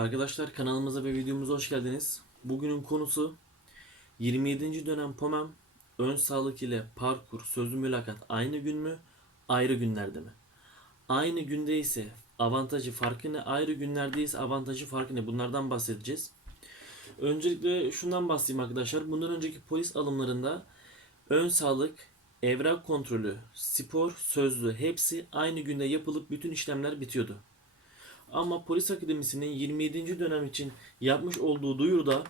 Arkadaşlar kanalımıza ve videomuza hoş geldiniz. Bugünün konusu 27. dönem POMEM ön sağlık ile parkur sözlü mülakat aynı gün mü ayrı günlerde mi? Aynı günde ise avantajı farkı ne? Ayrı günlerde ise avantajı farkı ne? Bunlardan bahsedeceğiz. Öncelikle şundan bahsedeyim arkadaşlar. Bundan önceki polis alımlarında ön sağlık, evrak kontrolü, spor, sözlü hepsi aynı günde yapılıp bütün işlemler bitiyordu. Ama polis akademisinin 27. dönem için yapmış olduğu duyuruda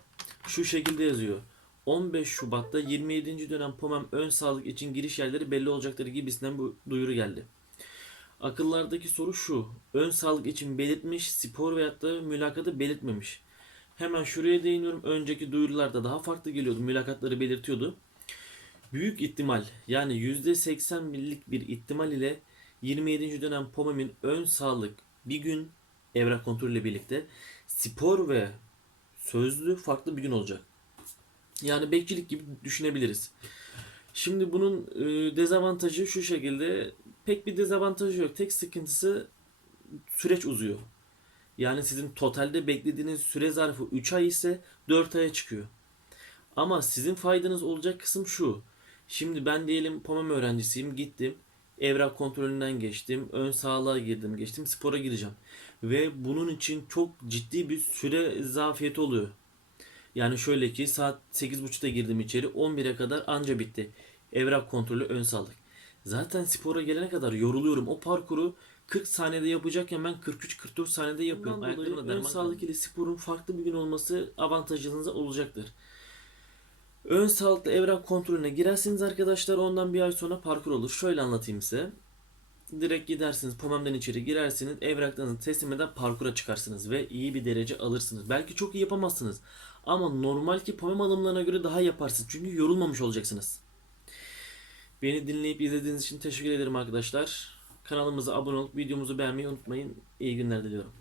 şu şekilde yazıyor. 15 Şubat'ta 27. dönem POMEM ön sağlık için giriş yerleri belli olacakları gibisinden bu duyuru geldi. Akıllardaki soru şu. Ön sağlık için belirtmiş, spor veyahut da mülakatı belirtmemiş. Hemen şuraya değiniyorum. Önceki duyurularda daha farklı geliyordu. Mülakatları belirtiyordu. Büyük ihtimal yani %80'lik bir ihtimal ile 27. dönem POMEM'in ön sağlık bir gün evrak kontrolüyle birlikte spor ve sözlü farklı bir gün olacak. Yani bekçilik gibi düşünebiliriz. Şimdi bunun e, dezavantajı şu şekilde pek bir dezavantajı yok. Tek sıkıntısı süreç uzuyor. Yani sizin totalde beklediğiniz süre zarfı 3 ay ise 4 aya çıkıyor. Ama sizin faydanız olacak kısım şu. Şimdi ben diyelim POMEM öğrencisiyim. Gittim. Evrak kontrolünden geçtim. Ön sağlığa girdim. Geçtim. Spora gireceğim. Ve bunun için çok ciddi bir süre zafiyeti oluyor. Yani şöyle ki saat 8.30'da girdim içeri. 11'e kadar anca bitti. Evrak kontrolü ön sağlık. Zaten spora gelene kadar yoruluyorum. O parkuru 40 saniyede yapacakken ben 43-44 saniyede yapıyorum. Ayaklarımla ön sağlık ile sporun farklı bir gün olması avantajınıza olacaktır. Ön sağlıklı evrak kontrolüne girersiniz arkadaşlar. Ondan bir ay sonra parkur olur. Şöyle anlatayım size. Direkt gidersiniz POMEM'den içeri girersiniz. Evraklarınızı teslim eden parkura çıkarsınız ve iyi bir derece alırsınız. Belki çok iyi yapamazsınız. Ama normal ki POMEM alımlarına göre daha yaparsınız. Çünkü yorulmamış olacaksınız. Beni dinleyip izlediğiniz için teşekkür ederim arkadaşlar. Kanalımıza abone olup videomuzu beğenmeyi unutmayın. İyi günler diliyorum.